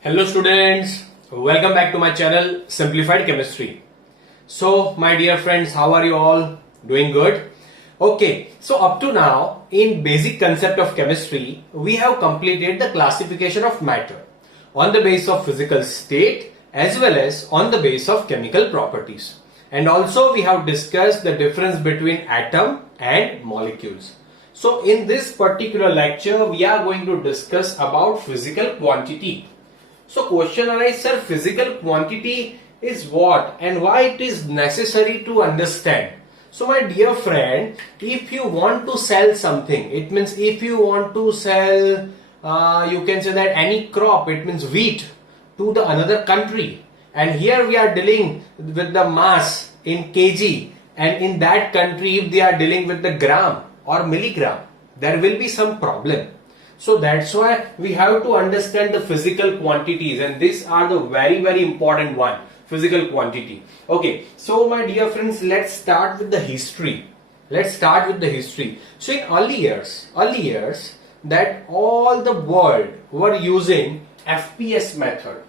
Hello students, welcome back to my channel Simplified Chemistry. So my dear friends, how are you all? Doing good? Okay, so up to now in basic concept of chemistry, we have completed the classification of matter on the basis of physical state as well as on the basis of chemical properties. And also we have discussed the difference between atom and molecules. So in this particular lecture, we are going to discuss about physical quantity. So question arises, sir, physical quantity is what and why it is necessary to understand. So my dear friend, if you want to sell something, it means if you want to sell, you can say that any crop, it means wheat to the another country. And here we are dealing with the mass in kg, and in that country if they are dealing with the gram or milligram, there will be some problem. So that's why we have to understand the physical quantities, and these are the very important one, physical quantity. Okay, so my dear friends, let's start with the history. So in early years that all the world were using FPS method.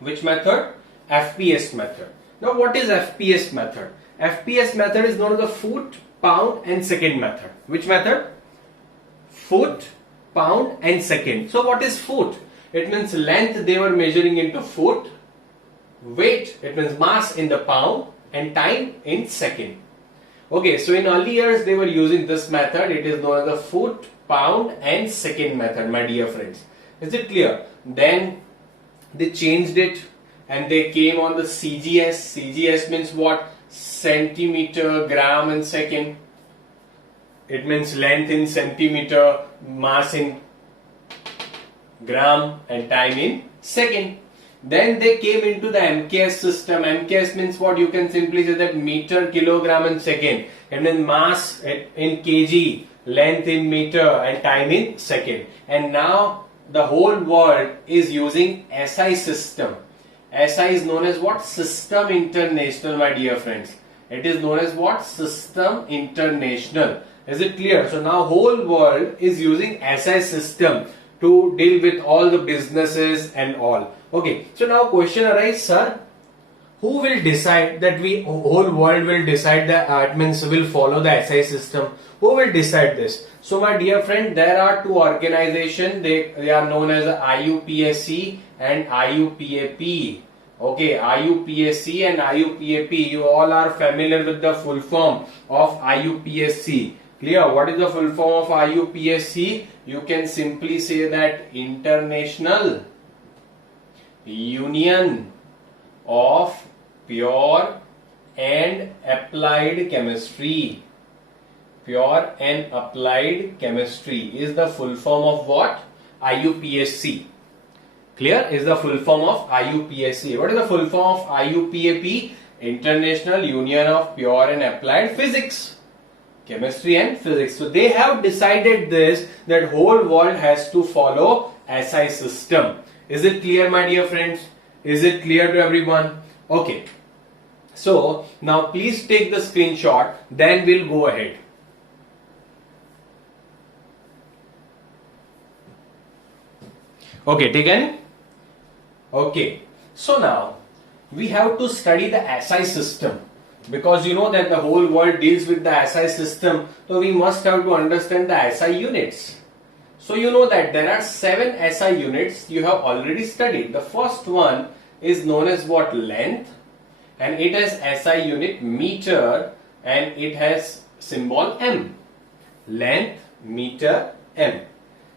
Which method? FPS method. Now what is FPS method? FPS method is known as the foot, pound and second method. Which method? Foot, pound and second. So what is foot? It means length they were measuring into foot, weight, it means mass in the pound, and time in second. Okay, so in early years they were using this method. It is known as the foot, pound and second method, my dear friends. Is it clear? Then they changed it and they came on the CGS. CGS means what? Centimeter, gram and second. It means length in centimeter, mass in gram and time in second. Then they came into the MKS system. MKS means what? You can simply say that meter, kilogram and second. And then mass in kg, length in meter and time in second. And now the whole world is using SI system. SI is known as what? System International, my dear friends. It is known as what? System International. Is it clear? So now whole world is using SI system to deal with all the businesses and all. Okay, so now question arises, sir, who will decide that whole world will decide that it means will follow the SI system? Who will decide this? So my dear friend, there are two organizations. They are known as IUPAC and IUPAP. Okay, IUPAC and IUPAP. You all are familiar with the full form of IUPAC. Clear? What is the full form of IUPAC? You can simply say that International Union of Pure and Applied Chemistry. Pure and Applied Chemistry is the full form of what? IUPAC. Clear? Is the full form of IUPAC. What is the full form of IUPAP? International Union of Pure and Applied Physics. Chemistry and physics. So they have decided this, that whole world has to follow SI system. Is it clear, my dear friends? Is it clear to everyone? Okay. So now please take the screenshot, then we'll go ahead. Okay, taken? Okay. So now we have to study the SI system. Because you know that the whole world deals with the SI system, so we must have to understand the SI units. So you know that there are 7 SI units you have already studied. The first one is known as what? Length, and it has SI unit meter and it has symbol M. Length, meter, M.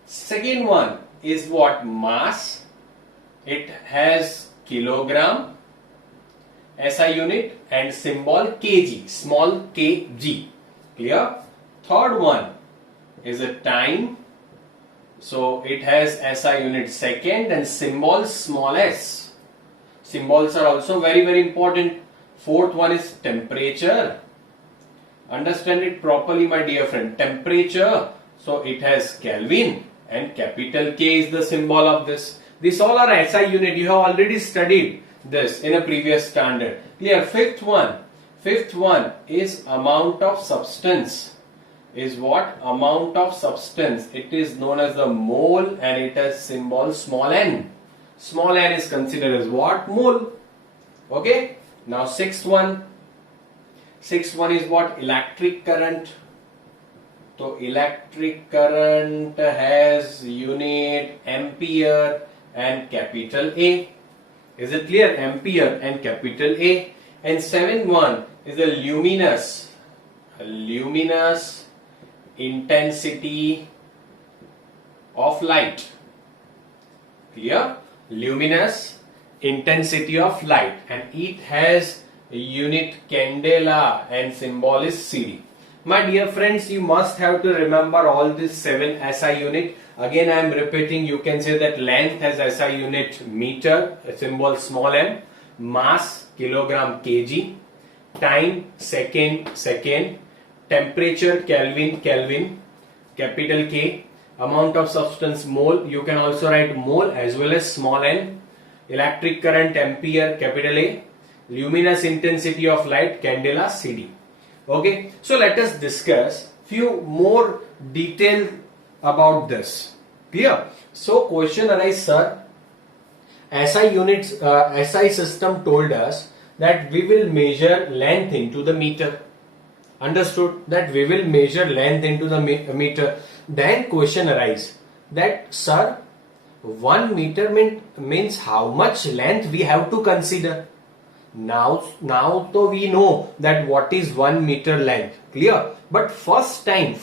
Second one is what? Mass. It has kilogram, SI unit and symbol kg, small kg. Clear? Third one is a time. So it has SI unit second and symbol small s. Symbols are also very important. Fourth one is temperature. Understand it properly, my dear friend. Temperature. So it has Kelvin and capital K is the symbol of this. These all are SI unit. You have already studied this in a previous standard. Clear? Fifth one is amount of substance. Is what? Amount of substance. It is known as the mole and it has symbol small n. Small n is considered as what? Mole. Okay. Now sixth one is what? Electric current. So electric current has unit ampere and capital A. Is it clear? Ampere and capital A. And seventh one is the luminous intensity of light. Clear? Luminous intensity of light, and it has a unit candela and symbol is CD. My dear friends, you must have to remember all these 7 SI unit. Again, I am repeating, you can say that length has SI unit meter, symbol small m, mass kilogram kg, time second, temperature Kelvin, capital K, amount of substance mole, you can also write mole as well as small n, electric current ampere capital A, luminous intensity of light candela CD. Okay, so let us discuss few more details about this. Clear? So question arise, sir, SI system told us that we will measure length into the meter. Understood? That we will measure length into the meter. Then question arise that, sir, 1 meter means how much length we have to consider. Now so we know that what is 1 meter length. Clear? But first time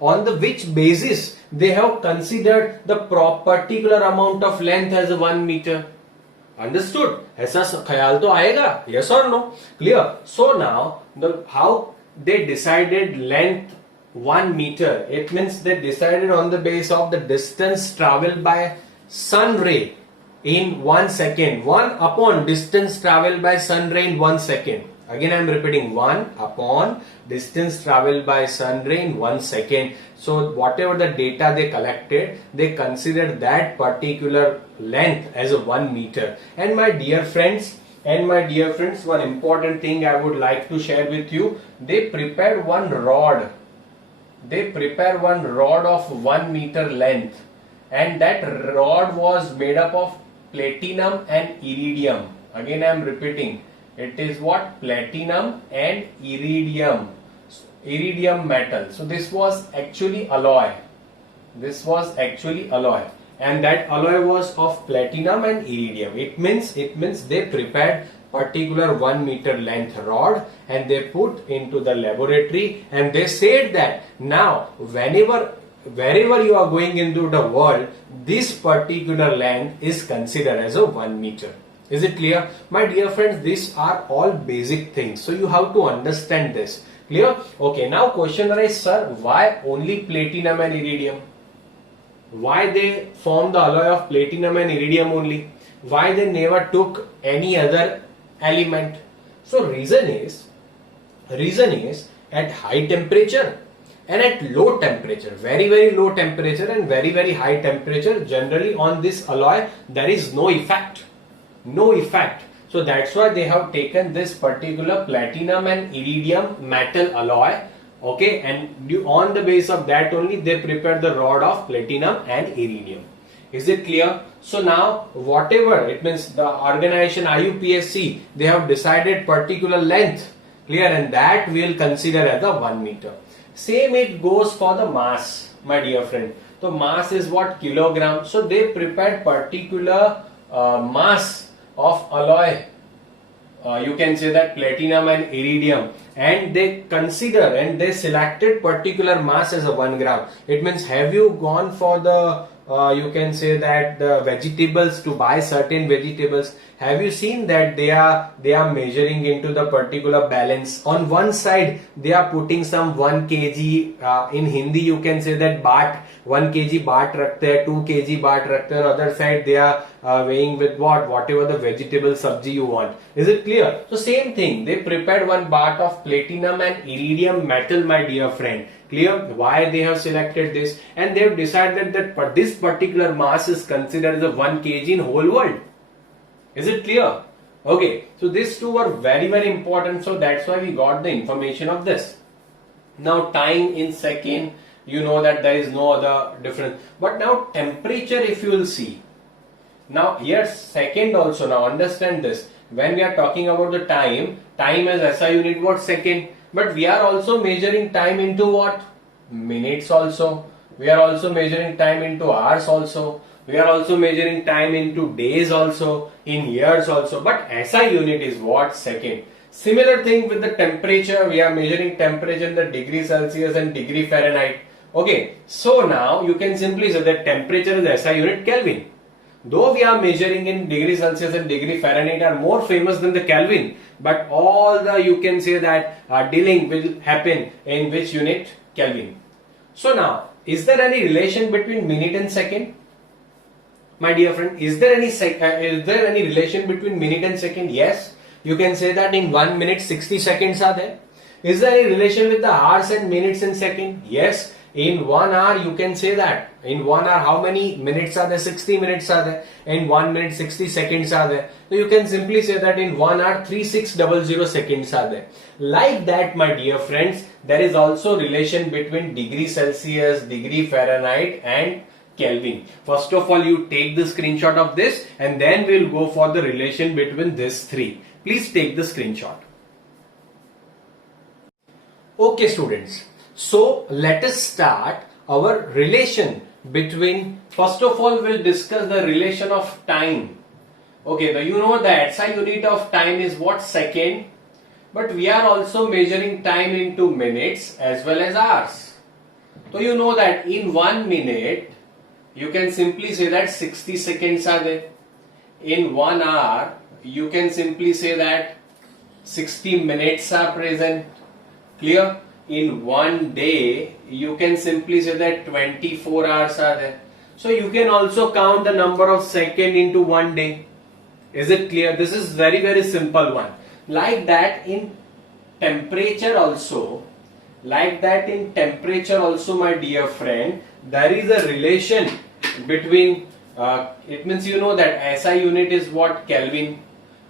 on the which basis they have considered the particular amount of length as 1 meter. Understood? ऐसा ख्याल तो आएगा? Yes or no? Clear? So now how they decided length 1 meter. It means they decided on the basis of the distance traveled by sun ray in 1 second. 1 upon distance traveled by sun ray in 1 second. Again I am repeating, 1 upon distance traveled by sun ray in 1 second. So whatever the data they collected, they considered that particular length as 1 meter. And my dear friends, one important thing I would like to share with you. They prepared one rod. They prepared one rod of 1 meter length, and that rod was made up of platinum and iridium. Again I am repeating, it is what? Platinum and iridium metal. So this was actually alloy. And that alloy was of platinum and iridium. It means they prepared particular 1 meter length rod and they put into the laboratory, and they said that now wherever you are going into the world, this particular length is considered as 1 meter. Is it clear? My dear friends, these are all basic things, so you have to understand this. Clear? Okay, now question arises, sir, why only platinum and iridium? Why they formed the alloy of platinum and iridium only? Why they never took any other element? So reason is at high temperature and at low temperature, very low temperature and very high temperature, generally on this alloy there is no effect. So that's why they have taken this particular platinum and iridium metal alloy. Okay, and on the base of that only they prepared the rod of platinum and iridium. Is it clear? So now whatever it means, the organization IUPAC, they have decided particular length. Clear? And that we will consider as 1 meter. Same it goes for the mass, my dear friend. So mass is what? Kilogram. So they prepared particular mass of alloy. You can say that platinum and iridium, and they consider and they selected particular mass as 1 gram. It means, have you gone for the you can say that the vegetables, to buy certain vegetables, have you seen that they are measuring into the particular balance? On one side they are putting some 1 kg, in Hindi you can say that baat, 1 kg baat rakhte hai, 2 kg baat rakhte hai, other side they are weighing with whatever the vegetable sabji you want. Is it clear? So same thing, they prepared 1 baat of platinum and iridium metal, my dear friend. Clear? Why they have selected this, and they have decided that this particular mass is considered as 1 kg in whole world. Is it clear? Okay, so these two are very important, so that's why we got the information of this. Now time in second, you know that there is no other difference, but now temperature, if you will see, Now here second also, now understand this. When we are talking about the time as SI unit what? Second. But we are also measuring time into what? Minutes also. We are also measuring time into hours also. We are also measuring time into days also, in years also. But SI unit is what? Second. Similar thing with the temperature. We are measuring temperature in the degree Celsius and degree Fahrenheit. Okay. So now you can simply say that temperature is SI unit Kelvin. Though we are measuring in degree Celsius and degree Fahrenheit are more famous than the Kelvin, but all the you can say that dealing will happen in which unit? Kelvin. So now, is there any relation between minute and second? My dear friend, is there any relation between minute and second? Yes, you can say that in 1 minute 60 seconds are there. Is there any relation with the hours and minutes and second? Yes. In 1 hour, you can say that. In 1 hour, how many minutes are there? 60 minutes are there. In 1 minute, 60 seconds are there. So you can simply say that in 1 hour, 3600 seconds are there. Like that, my dear friends, there is also relation between degree Celsius, degree Fahrenheit and Kelvin. First of all, you take the screenshot of this and then we'll go for the relation between these three. Please take the screenshot. Okay, students. So let us start our relation between, first of all we'll discuss the relation of time. Okay, you know that SI unit of time is what? Second. But we are also measuring time into minutes as well as hours. So you know that in 1 minute, you can simply say that 60 seconds are there. In 1 hour, you can simply say that 60 minutes are present. Clear? In 1 day, you can simply say that 24 hours are there. So you can also count the number of seconds into 1 day. Is it clear? This is very simple one. Like that in temperature also, my dear friend, there is a relation between, it means you know that SI unit is what? Kelvin.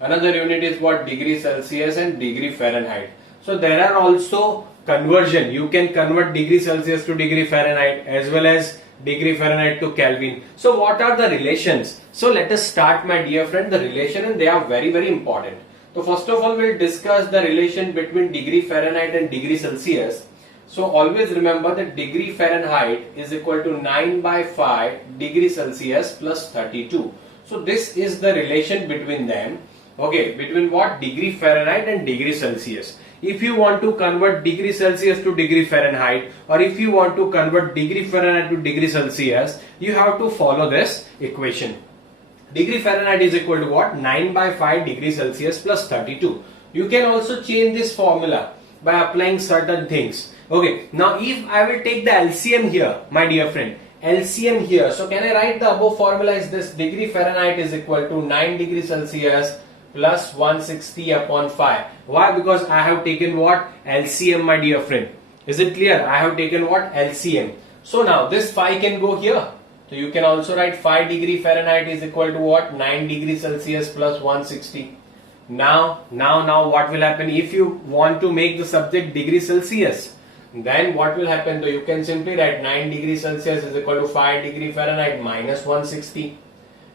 Another unit is what? Degree Celsius and degree Fahrenheit. So there are also conversion. You can convert degree Celsius to degree Fahrenheit as well as degree Fahrenheit to Kelvin. So what are the relations? So let us start, my dear friend, the relation, and they are very important. So first of all, we'll discuss the relation between degree Fahrenheit and degree Celsius. So always remember that degree Fahrenheit is equal to 9/5 degree Celsius plus 32. So this is the relation between them. Okay, between what? Degree Fahrenheit and degree Celsius. If you want to convert degree Celsius to degree Fahrenheit, or if you want to convert degree Fahrenheit to degree Celsius, you have to follow this equation. Degree Fahrenheit is equal to what? 9/5 degree Celsius plus 32. You can also change this formula by applying certain things. Okay, now if I will take the LCM here, my dear friend, LCM here, so can I write the above formula is this? Degree Fahrenheit is equal to 9 degree Celsius plus 160 upon 5. Why? Because I have taken what? LCM, my dear friend. Is it clear? I have taken what? LCM. So now this 5 can go here. So you can also write 5 degree Fahrenheit is equal to what? 9 degree Celsius plus 160. Now what will happen? If you want to make the subject degree Celsius, then what will happen? So you can simply write 9 degree Celsius is equal to 5 degree Fahrenheit minus 160.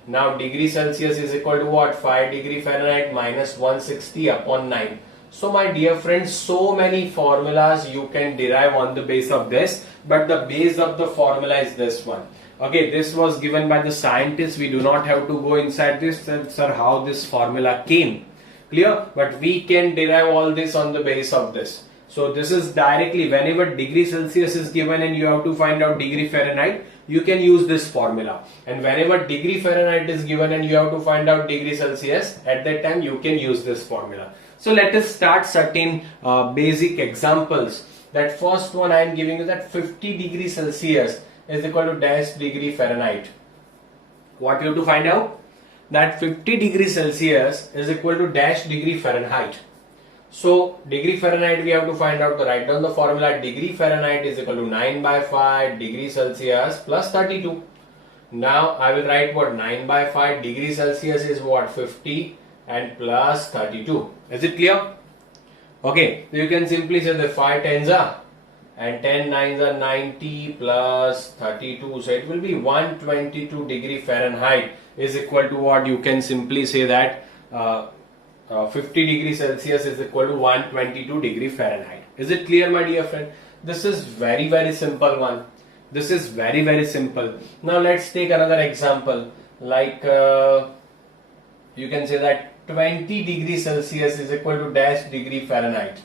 Now degree Celsius is equal to what? 5 degree Fahrenheit minus 160 upon 9. So my dear friends, so many formulas you can derive on the base of this, but the base of the formula is this one. Okay, this was given by the scientists. We do not have to go inside this, sir, how this formula came. Clear? But we can derive all this on the base of this. So this is directly whenever degree Celsius is given and you have to find out degree Fahrenheit, you can use this formula. And whenever degree Fahrenheit is given and you have to find out degree Celsius, at that time you can use this formula. So let us start certain basic examples. That first one I am giving you, that 50 degree Celsius is equal to dash degree Fahrenheit. What you have to find out? That 50 degree Celsius is equal to dash degree Fahrenheit. So degree Fahrenheit we have to find out. To write down the formula, degree Fahrenheit is equal to 9/5 degree Celsius plus 32. Now I will write what? 9/5 degree Celsius is what? 50 and plus 32. Is it clear? Okay, so you can simply say the 5 tens are and 10 nines are 90 plus 32. So it will be 122 degree Fahrenheit is equal to what? You can simply say that 50 degrees Celsius is equal to 122 degree Fahrenheit. Is it clear, my dear friend? This is very simple one. This is very simple. Now let's take another example. Like you can say that 20 degrees Celsius is equal to dash degree Fahrenheit.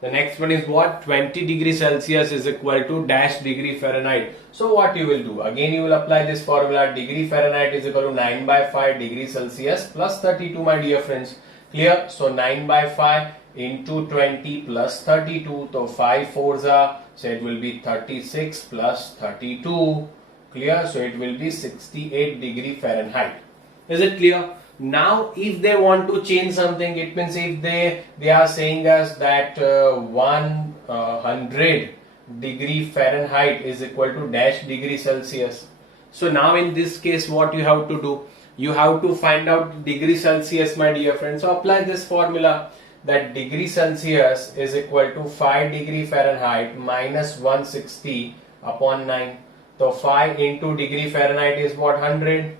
The next one is what? 20 degrees Celsius is equal to dash degree Fahrenheit. So what you will do? Again you will apply this formula. Degree Fahrenheit is equal to 9 by 5 degrees Celsius plus 32, my dear friends. Clear? So 9 by 5 into 20 plus 32. So 5 4s are. So it will be 36 plus 32. Clear? So it will be 68 degree Fahrenheit. Is it clear? Now if they want to change something, it means if they are saying us that 100 degree Fahrenheit is equal to dash degree Celsius. So now in this case what you have to do? You have to find out degree Celsius, my dear friends. So apply this formula, that degree Celsius is equal to 5 degree Fahrenheit minus 160 upon 9. So 5 into degree Fahrenheit is what? 100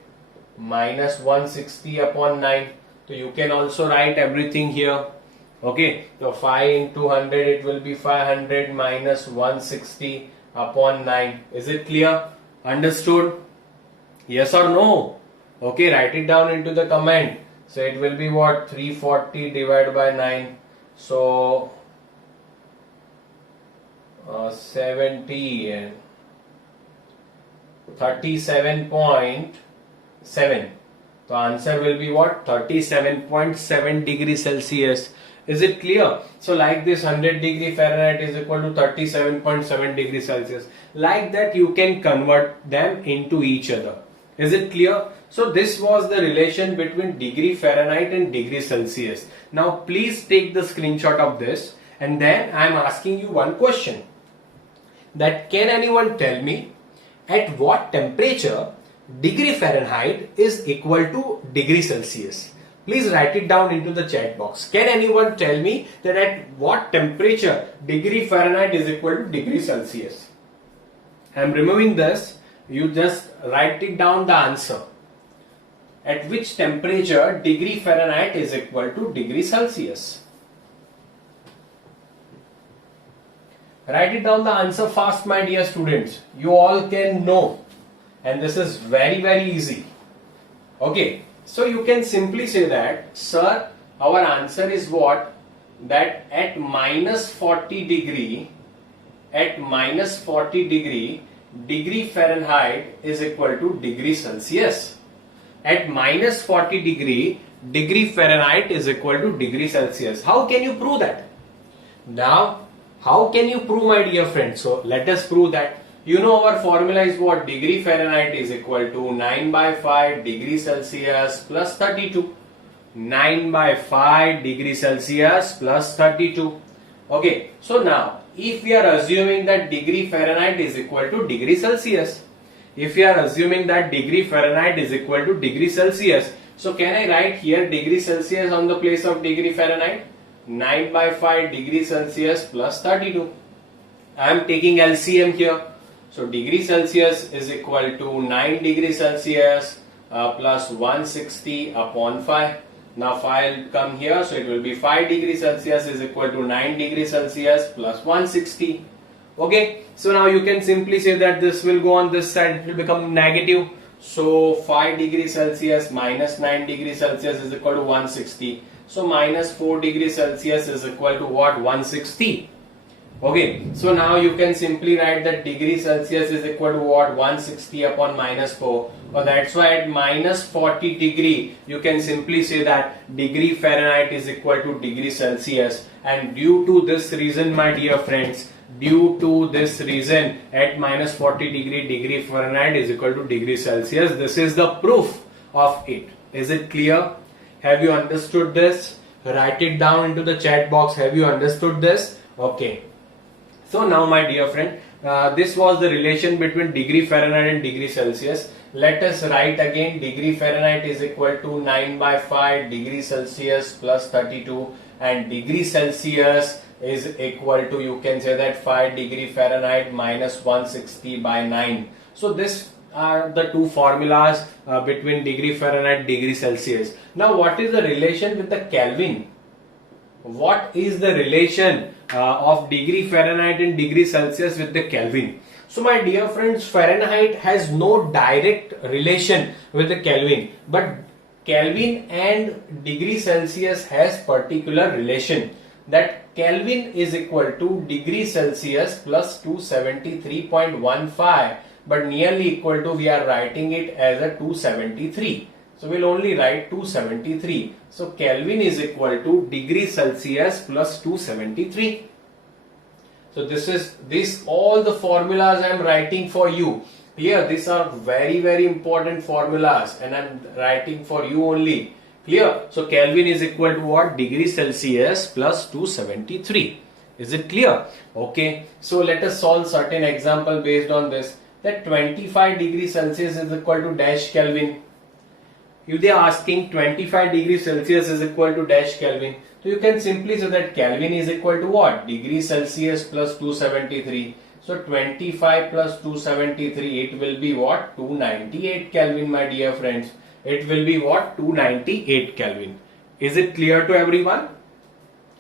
minus 160 upon 9. So you can also write everything here. Okay, so 5 into 100, it will be 500 minus 160 upon 9. Is it clear? Understood? Yes or no? Okay, write it down into the comment. So it will be what? 340 divided by 9. So 37.7. So answer will be what? 37.7 degrees Celsius. Is it clear? So like this 100 degree Fahrenheit is equal to 37.7 degrees Celsius. Like that you can convert them into each other. Is it clear? So this was the relation between degree Fahrenheit and degree Celsius. Now please take the screenshot of this, and then I am asking you one question. That can anyone tell me at what temperature degree Fahrenheit is equal to degree Celsius? Please write it down into the chat box. Can anyone tell me that at what temperature degree Fahrenheit is equal to degree Celsius? I am removing this. You just write it down the answer. At which temperature degree Fahrenheit is equal to degree Celsius? Write it down the answer fast, my dear students. You all can know. And this is very easy. Okay. So you can simply say that, sir, our answer is what? That at minus 40 degree, degree Fahrenheit is equal to degree Celsius. At minus 40 degree Fahrenheit is equal to degree Celsius. How can you prove that? Now, how can you prove, my dear friends? So let us prove that. You know our formula is what? Degree Fahrenheit is equal to 9 by 5 degree Celsius plus 32. 9 by 5 degree Celsius plus 32. Okay, so now if we are assuming that degree Fahrenheit is equal to degree Celsius, if we are assuming that degree Fahrenheit is equal to degree Celsius, so can I write here degree Celsius on the place of degree Fahrenheit? 9 by 5 degree Celsius plus 32. I am taking LCM here. So degree Celsius is equal to 9 degrees Celsius plus 160 upon 5. Now 5 will come here, so it will be 5 degrees Celsius is equal to 9 degrees Celsius plus 160. Okay, so now you can simply say that this will go on this side, it will become negative. So 5 degrees Celsius minus 9 degrees Celsius is equal to 160. So minus 4 degrees Celsius is equal to what? 160. Okay, so now you can simply write that degree Celsius is equal to what? 160 upon minus 4. So that's why at minus 40 degree, you can simply say that degree Fahrenheit is equal to degree Celsius. And due to this reason, my dear friends, due to this reason, at minus 40 degree Fahrenheit is equal to degree Celsius. This is the proof of it. Is it clear? Have you understood this? Write it down into the chat box. Have you understood this? Okay. So now, my dear friend, this was the relation between degree Fahrenheit and degree Celsius. Let us write again. Degree Fahrenheit is equal to 9 by 5 degree Celsius plus 32, and degree Celsius is equal to, you can say that 5 degree Fahrenheit minus 160 by 9. So this are the two formulas between degree Fahrenheit, degree Celsius. Now what is the relation with the Kelvin? What is the relation of degree Fahrenheit and degree Celsius with the Kelvin? So my dear friends, Fahrenheit has no direct relation with the Kelvin, but Kelvin and degree Celsius has particular relation. That Kelvin is equal to degree Celsius plus 273.15, but nearly equal to, we are writing it as a 273. So we'll only write 273. So Kelvin is equal to degree Celsius plus 273. So this all the formulas I am writing for you. Clear? These are very important formulas and I am writing for you only. Clear? So Kelvin is equal to what? Degree Celsius plus 273. Is it clear? Okay. So let us solve certain example based on this. That 25 degrees Celsius is equal to dash Kelvin. If they are asking 25 degrees Celsius is equal to dash Kelvin, so you can simply say that Kelvin is equal to what? Degree Celsius plus 273. So 25 plus 273, it will be what? 298 Kelvin, my dear friends. It will be what? 298 Kelvin. Is it clear to everyone?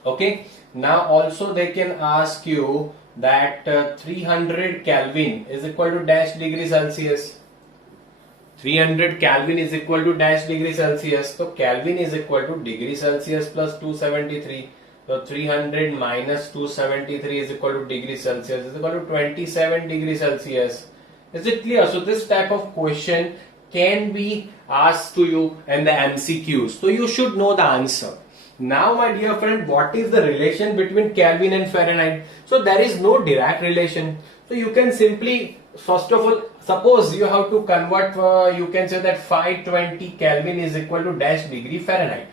Okay. Now also they can ask you that 300 Kelvin is equal to dash degree Celsius. 300 Kelvin is equal to dash degree Celsius. So Kelvin is equal to degree Celsius plus 273. So 300 minus 273 is equal to degree Celsius is equal to 27 degrees Celsius. Is it clear? So this type of question can be asked to you in the MCQs. So you should know the answer. Now my dear friend, what is the relation between Kelvin and Fahrenheit? So there is no direct relation. So you can simply, first of all, suppose you have to convert, you can say that 520 Kelvin is equal to dash degree Fahrenheit.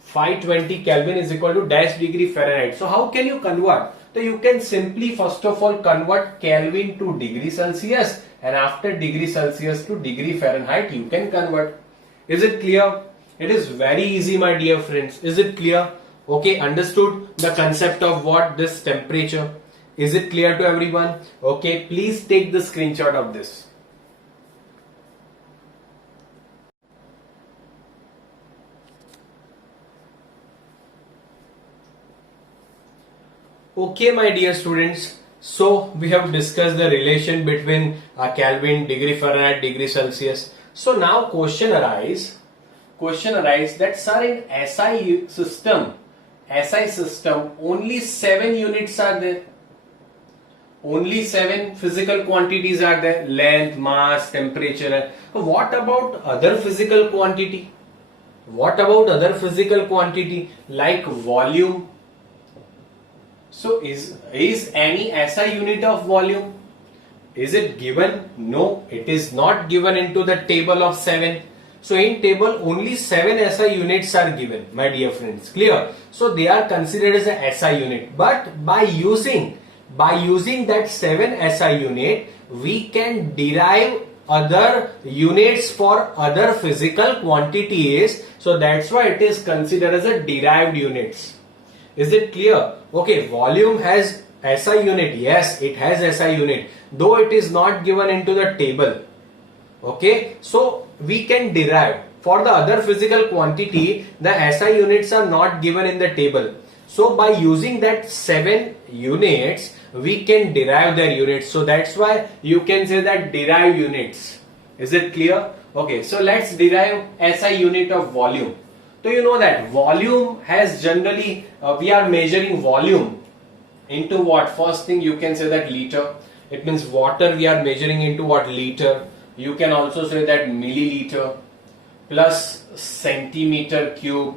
520 Kelvin is equal to dash degree Fahrenheit. So how can you convert? So you can simply first of all convert Kelvin to degree Celsius, and after degree Celsius to degree Fahrenheit you can convert. Is it clear? It is very easy, my dear friends. Is it clear? Okay, understood the concept of what? This temperature. Is it clear to everyone? Okay, please take the screenshot of this. Okay, my dear students. So we have discussed the relation between Kelvin, degree Fahrenheit, degree Celsius. So now question arise that sir, in SI system only 7 units are there. Only 7 physical quantities are there: length, mass, temperature. What about other physical quantity? What about other physical quantity like volume? So is any SI unit of volume? Is it given? No, it is not given into the table of 7. So in table only 7 SI units are given, my dear friends. Clear? So they are considered as a SI unit. But by using that 7 SI unit, we can derive other units for other physical quantities. So that's why it is considered as a derived units. Is it clear? Okay, volume has SI unit. Yes, it has SI unit, though it is not given into the table. Okay, so we can derive for the other physical quantity. The SI units are not given in the table. So by using that 7 units, we can derive their units. So that's why you can say that derived units. Is it clear? Okay, so let's derive SI unit of volume. So you know that volume has generally, we are measuring volume into what? First thing you can say that liter. It means water we are measuring into what? Liter. You can also say that milliliter plus centimeter cube.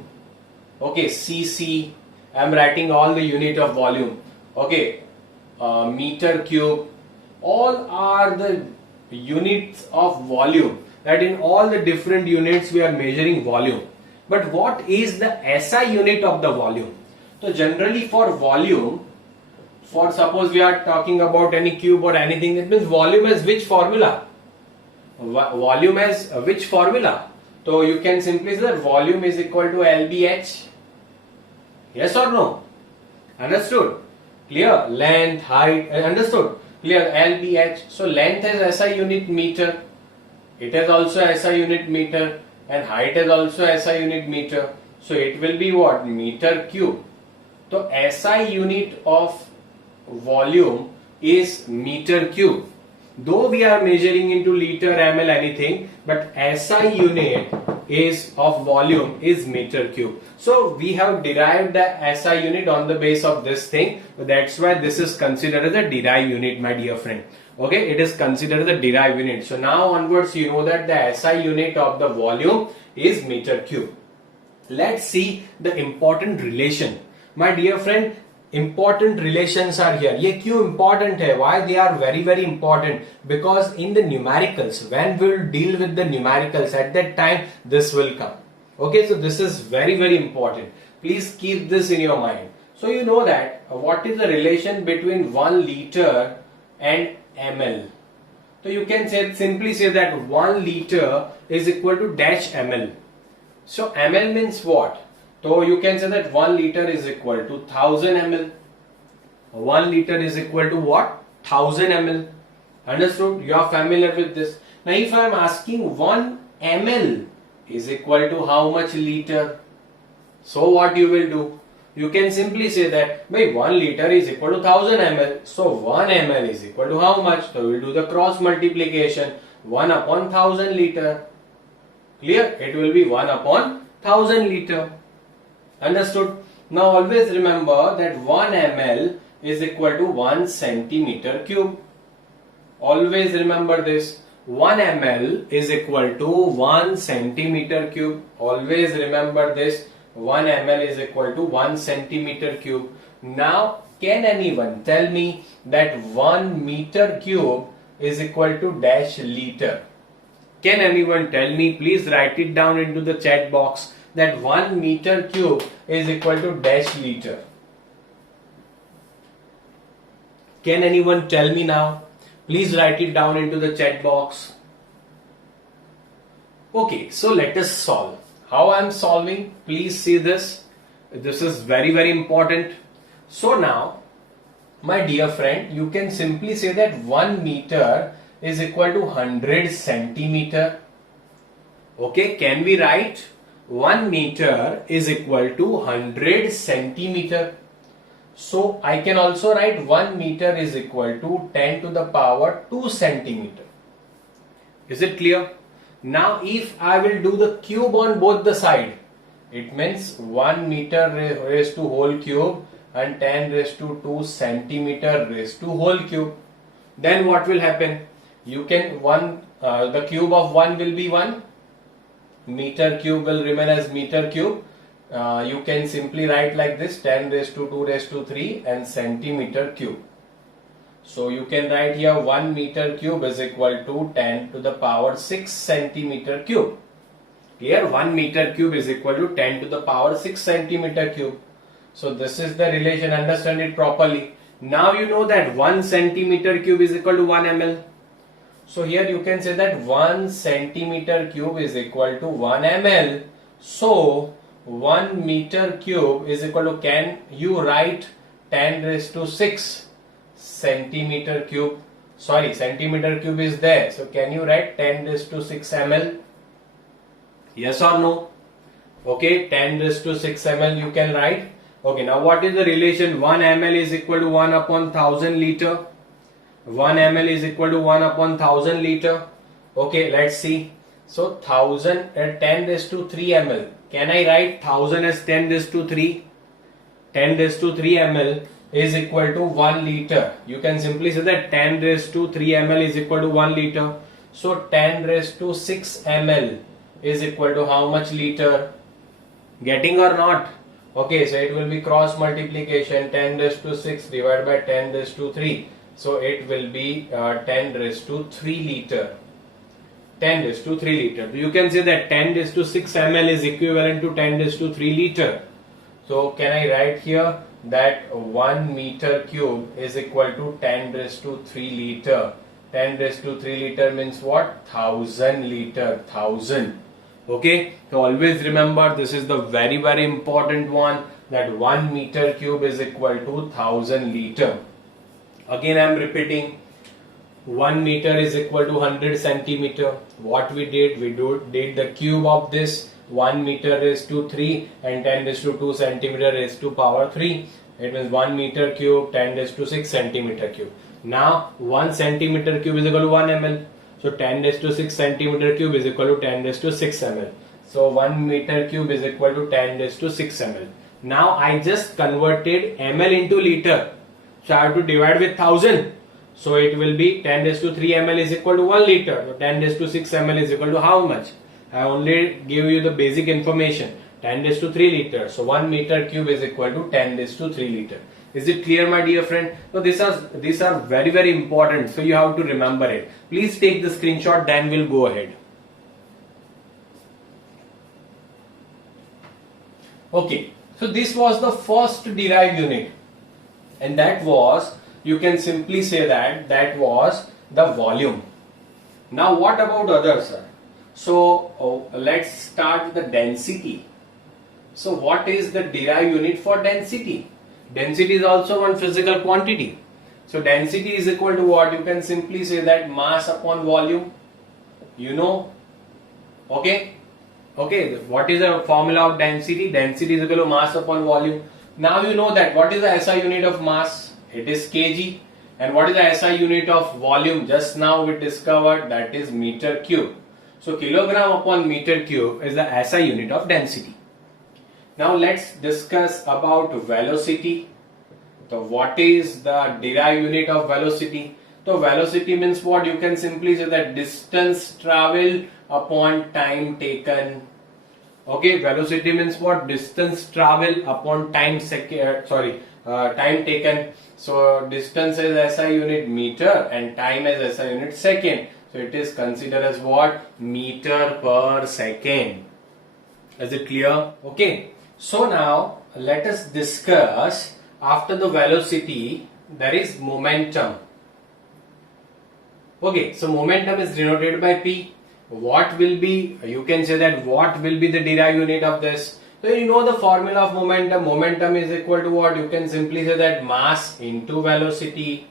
Okay, cc. I am writing all the unit of volume. Okay, meter cube. All are the units of volume. That in all the different units we are measuring volume. But what is the SI unit of the volume? So generally for volume, for suppose we are talking about any cube or anything, it means volume has which formula? Volume has which formula? So you can simply say that volume is equal to LBH. Yes or no? Understood? Clear? Length, height, understood? Clear? LBH. So length is SI unit meter. It is also SI unit meter, and height is also SI unit meter. So it will be what? Meter cube. So SI unit of volume is meter cube. Though we are measuring into liter, ml, anything, but SI unit is of volume is meter cube. So we have derived the SI unit on the base of this thing. That's why this is considered as a derived unit, my dear friend. Okay, it is considered as a derived unit. So now onwards, you know that the SI unit of the volume is meter cube. Let's see the important relation. My dear friend, important relations are here. ये क्यों important है? Why they are very very important? Because in the numericals, when we will deal with the numericals, at that time this will come. Okay, so this is very very important. Please keep this in your mind. So you know that what is the relation between 1 liter and ml? So you can simply say that 1 liter is equal to dash ml. So ml means what? So you can say that 1 liter is equal to 1000 ml. 1 liter is equal to what? 1000 ml. Understood? You are familiar with this. Now if I am asking 1 ml is equal to how much liter? So what you will do? You can simply say that by 1 liter is equal to 1000 ml. So 1 ml is equal to how much? So we will do the cross multiplication. 1 upon 1000 liter. Clear? It will be 1 upon 1000 liter. Understood? Now always remember that 1 ml is equal to 1 centimeter cube. Always remember this. 1 ml is equal to 1 centimeter cube. Always remember this. 1 ml is equal to 1 centimeter cube. Now can anyone tell me that 1 meter cube is equal to dash liter? Can anyone tell me? Please write it down into the chat box that 1 meter cube is equal to dash liter. Can anyone tell me now? Please write it down into the chat box. Okay, so let us solve. How I am solving? Please see this. This is very very important. So now, my dear friend, you can simply say that 1 meter is equal to 100 centimeter. Okay, can we write 1 meter is equal to 100 centimeter? So I can also write 1 meter is equal to 10 to the power 2 centimeter. Is it clear? Now if I will do the cube on both the side, it means 1 meter raised to whole cube and 10 raised to 2 centimeter raised to whole cube. Then what will happen? You can the cube of 1 will be 1. Meter cube will remain as meter cube. You can simply write like this: 10 raised to 2 raised to 3 and centimeter cube. So you can write here 1 meter cube is equal to 10 to the power 6 centimeter cube. Here 1 meter cube is equal to 10 to the power 6 centimeter cube. So this is the relation. Understand it properly. Now you know that 1 centimeter cube is equal to 1 ml. So here you can say that 1 centimeter cube is equal to 1 ml. So 1 meter cube is equal to, can you write 10 raised to 6 centimeter cube? Sorry, centimeter cube is there. So can you write 10 raised to 6 ml? Yes or no? Okay, 10 raised to 6 ml you can write. Okay, now what is the relation? 1 ml is equal to 1 upon 1000 liter. 1 ml is equal to 1 upon 1000 liter. Okay, let's see. So 1000 10 raised to 3 ml. Can I write 1000 as 10 raised to 3? 10 raised to 3 ml is equal to 1 liter. You can simply say that 10 raised to 3 ml is equal to 1 liter. So 10 raised to 6 ml is equal to how much liter? Getting or not? Okay, so it will be cross multiplication. 10 raised to 6 divided by 10 raised to 3. So it will be 10 raised to 3 liter. 10 raised to 3 liter. You can say that 10 raised to 6 ml is equivalent to 10 raised to 3 liter. So can I write here that 1 meter cube is equal to 10 raised to 3 liter. 10 raised to 3 liter means what? 1000 liter. 1000. Okay. So always remember, this is the very very important one, that 1 meter cube is equal to 1000 liter. Again I am repeating, 1 meter is equal to 100 centimeter. What we did did the cube of this. 1 meter is to 3 and 10 is to 2 centimeter is to power 3. It means 1 meter cube 10 is to 6 centimeter cube. Now 1 centimeter cube is equal to 1 ml. So 10 is to 6 centimeter cube is equal to 10 is to 6 ml. So 1 meter cube is equal to 10 is to 6 ml. Now I just converted ml into liter. So I have to divide with 1000. So it will be 10 raised to 3 ml is equal to 1 liter. So 10 raised to 6 ml is equal to how much? I only give you the basic information. 10 raised to 3 liters. So 1 meter cube is equal to 10 raised to 3 liter. Is it clear, my dear friend? So these are very, very important. So you have to remember it. Please take the screenshot, then we'll go ahead. Okay. So this was the first derived unit. And that was, you can simply say that was the volume. Now what about others, sir? So let's start with the density. So what is the derived unit for density? Density is also one physical quantity. So density is equal to what? You can simply say that mass upon volume. You know. Okay. Okay. What is the formula of density? Density is equal to mass upon volume. Now you know that. What is the SI unit of mass? It is kg. And what is the SI unit of volume? Just now we discovered that is meter cube. So kilogram upon meter cube is the SI unit of density. Now let's discuss about velocity. So what is the derived unit of velocity? So velocity means what? You can simply say that distance traveled upon time taken. Okay, velocity means what? Distance traveled upon time taken. So distance is SI unit meter and time is SI unit second. So it is considered as what? Meter per second. Is it clear? Okay. So now let us discuss, after the velocity there is momentum. Okay, so momentum is denoted by P. What will be, you can say that what will be the derived unit of this? So you know the formula of momentum. Momentum is equal to what? You can simply say that mass into velocity.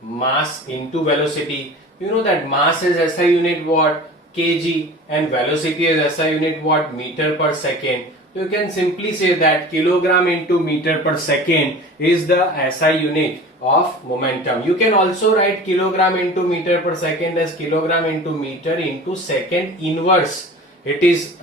Mass into velocity. You know that mass is SI unit what? Kg, and velocity is SI unit what? Meter per second. You can simply say that kilogram into meter per second is the SI unit of momentum. You can also write kilogram into meter per second as kilogram into meter into second inverse. It is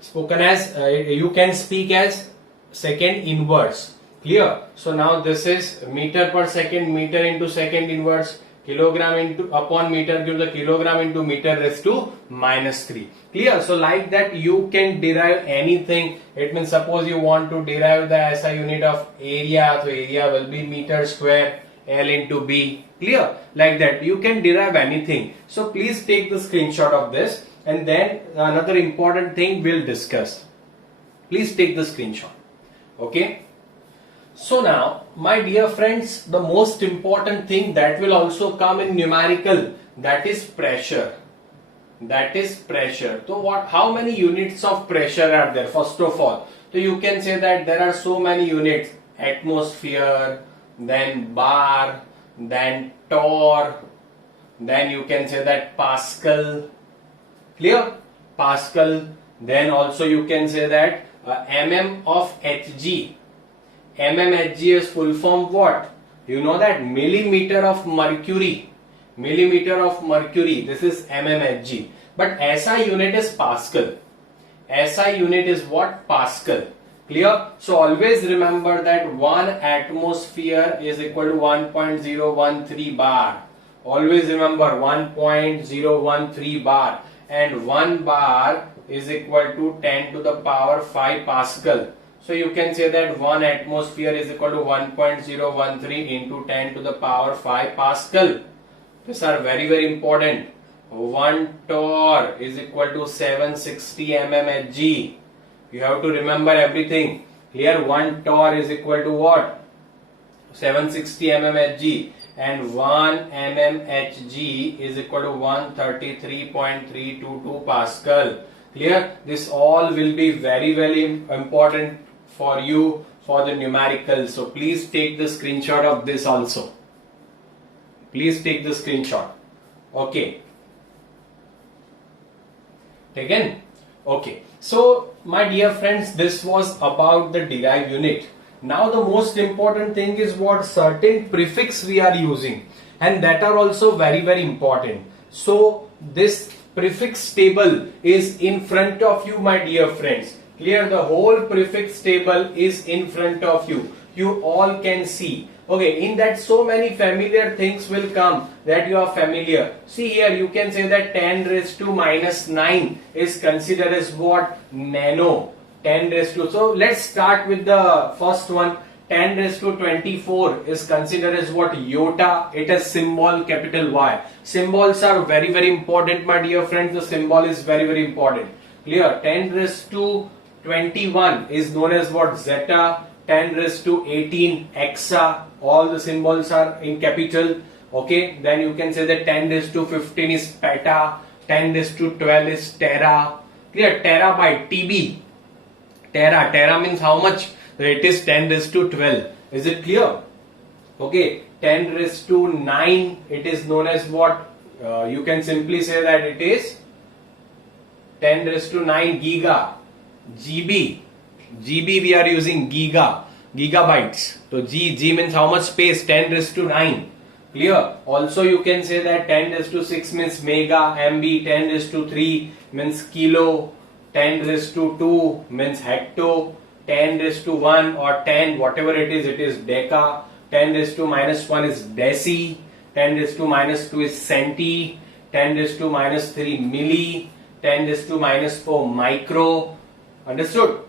spoken as, you can speak as second inverse. Clear? So now this is meter per second, meter into second inverse. Kilogram into upon meter gives the kilogram into meter raised to -3. Clear? So like that you can derive anything. It means suppose you want to derive the SI unit of area. So area will be meter square L into B. Clear? Like that you can derive anything. So please take the screenshot of this, and then another important thing we'll discuss. Please take the screenshot. Okay. So now, my dear friends, the most important thing that will also come in numerical, that is pressure. That is pressure. So what? How many units of pressure are there? First of all, so you can say that there are so many units: atmosphere, then bar, then torr, then you can say that Pascal. Clear? Pascal. Then also you can say that mm of Hg. mmHg is full form what? You know that millimeter of mercury. Millimeter of mercury. This is mmHg. But SI unit is Pascal. SI unit is what? Pascal. Clear? So always remember that 1 atmosphere is equal to 1.013 bar. Always remember 1.013 bar. And 1 bar is equal to 10 to the power 5 Pascal. So you can say that 1 atmosphere is equal to 1.013 into 10 to the power 5 Pascal. These are very, very important. 1 torr is equal to 760 mmHg. You have to remember everything. Here 1 torr is equal to what? 760 mmHg. And 1 mmHg is equal to 133.322 Pascal. Clear? This all will be very, very important for you for the numerical. So please take the screenshot of this also. Please take the screenshot. Okay. Taken? Okay. So, my dear friends, this was about the derived unit. Now the most important thing is what certain prefix we are using, and that are also very important. So this prefix table is in front of you, my dear friends. Clear? The whole prefix table is in front of you. You all can see. Okay, in that so many familiar things will come that you are familiar. See here, you can say that 10 raised to minus 9 is considered as what? Nano. 10 raised to, so let's start with the first one. 10 raised to 24 is considered as what? Iota. It has symbol capital Y. Symbols are very important, my dear friends. The symbol is very important. Clear? 10 raised to 21 is known as what? Zeta. 10 raised to 18 hexa. All the symbols are in capital. Okay, then you can say that 10 raised to 15 is peta. 10 raised to 12 is tera. Clear? Terabyte, TB. Tera means how much? It is 10 raised to 12. Is it clear? Okay. 10 raised to 9. It is known as what? You can simply say that it is 10 raised to 9 giga. GB. GB we are using giga. Gigabytes. So G means how much space? 10 raised to 9. Clear? Also you can say that 10 raised to 6 means mega. MB. 10 raised to 3 means kilo. 10 raised to 2 means hecto. 10 raised to 1 or 10, whatever it is deca. 10 raised to minus 1 is deci. 10 raised to minus 2 is centi. 10 raised to minus 3 milli. 10 raised to minus 4 micro. Understood?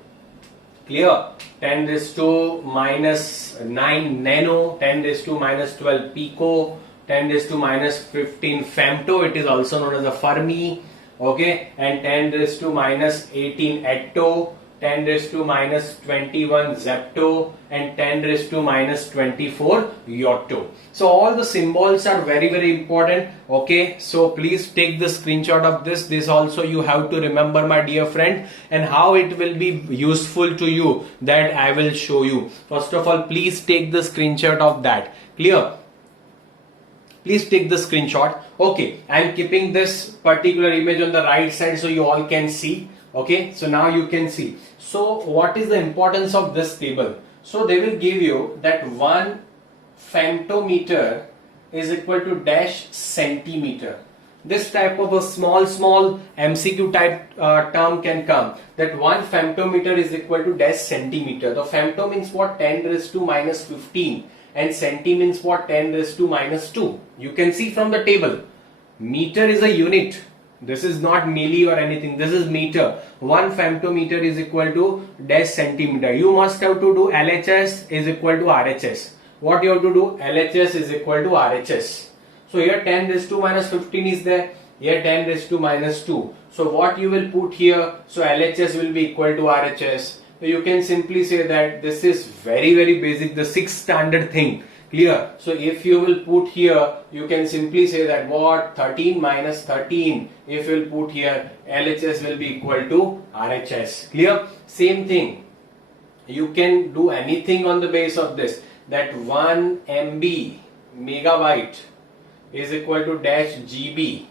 Clear? 10 raised to minus 9 nano. 10 raised to minus 12 pico. 10 raised to minus 15 femto. It is also known as a Fermi. Okay, and 10 raised to minus 18 atto, 10 raised to minus 21 zepto, and 10 raised to minus 24 yotto. So all the symbols are very important. Okay, so please take the screenshot of this. This also you have to remember, my dear friend, and how it will be useful to you, that I will show you. First of all, please take the screenshot of that. Clear? Please take the screenshot. Okay, I am keeping this particular image on the right side so you all can see. Okay, so now you can see. So what is the importance of this table? So they will give you that 1 femtometer is equal to dash centimeter. This type of a small MCQ type term can come, that 1 femtometer is equal to dash centimeter. The femto means what? 10 raised to minus 15. And centi means what? 10 raised to minus 2. You can see from the table. Meter is a unit. This is not milli or anything. This is meter. 1 femtometer is equal to dash centimeter. You must have to do LHS is equal to RHS. What you have to do? LHS is equal to RHS. So here 10 raised to minus 15 is there. Here 10 raised to minus 2. So what you will put here? So LHS will be equal to RHS. So you can simply say that this is very basic, the 6th standard thing. Clear? So if you will put here, you can simply say that what? 13 minus 13. If you will put here, LHS will be equal to RHS. Clear? Same thing. You can do anything on the base of this. That 1 MB megabyte is equal to dash GB.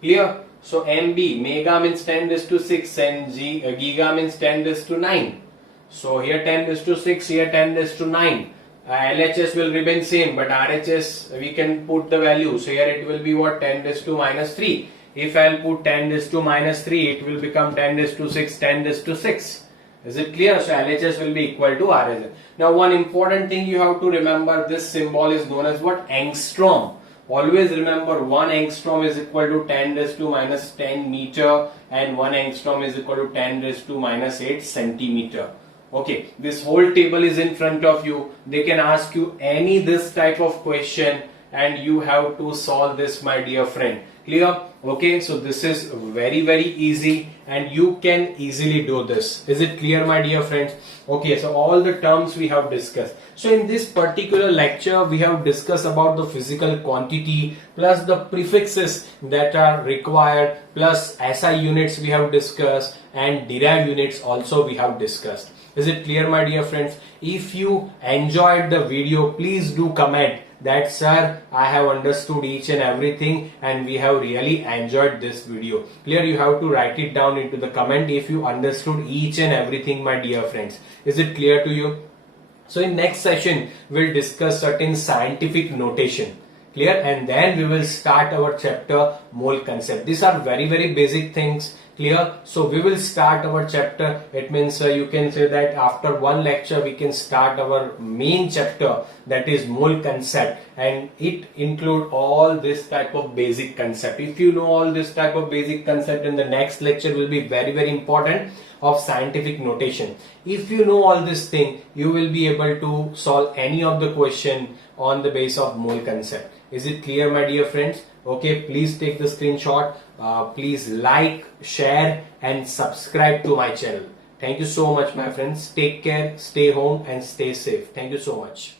Clear? So MB, mega means 10 raised to 6 and giga means 10 raised to 9. So here 10 raised to 6, here 10 raised to 9. LHS will remain same, but RHS we can put the value. So here it will be what? 10 raised to minus 3. If I'll put 10 raised to minus 3, it will become 10 raised to 6, 10 raised to 6. Is it clear? So LHS will be equal to RHS. Now one important thing you have to remember, this symbol is known as what? Angstrom. Always remember 1 angstrom is equal to 10 raised to minus 10 meter and 1 angstrom is equal to 10 raised to minus 8 centimeter. Okay, this whole table is in front of you. They can ask you any this type of question and you have to solve this, my dear friend. Clear? Okay, so this is very easy and you can easily do this. Is it clear, my dear friends? Okay, so all the terms we have discussed. So in this particular lecture, we have discussed about the physical quantity plus the prefixes that are required plus SI units we have discussed and derived units also we have discussed. Is it clear, my dear friends? If you enjoyed the video, please do comment that sir, I have understood each and everything and we have really enjoyed this video. Clear? You have to write it down into the comment if you understood each and everything, my dear friends. Is it clear to you? So in next session, we'll discuss certain scientific notation. Clear? And then we will start our chapter mole concept. These are very basic things. Clear? So we will start our chapter. It means you can say that after one lecture we can start our main chapter, that is mole concept, and it include all this type of basic concept. If you know all this type of basic concept, in the next lecture will be very important of scientific notation. If you know all this thing, you will be able to solve any of the question on the base of mole concept. Is it clear, my dear friends? Okay, please take the screenshot. Please like, share and subscribe to my channel. Thank you so much, my friends. Take care, stay home and stay safe. Thank you so much.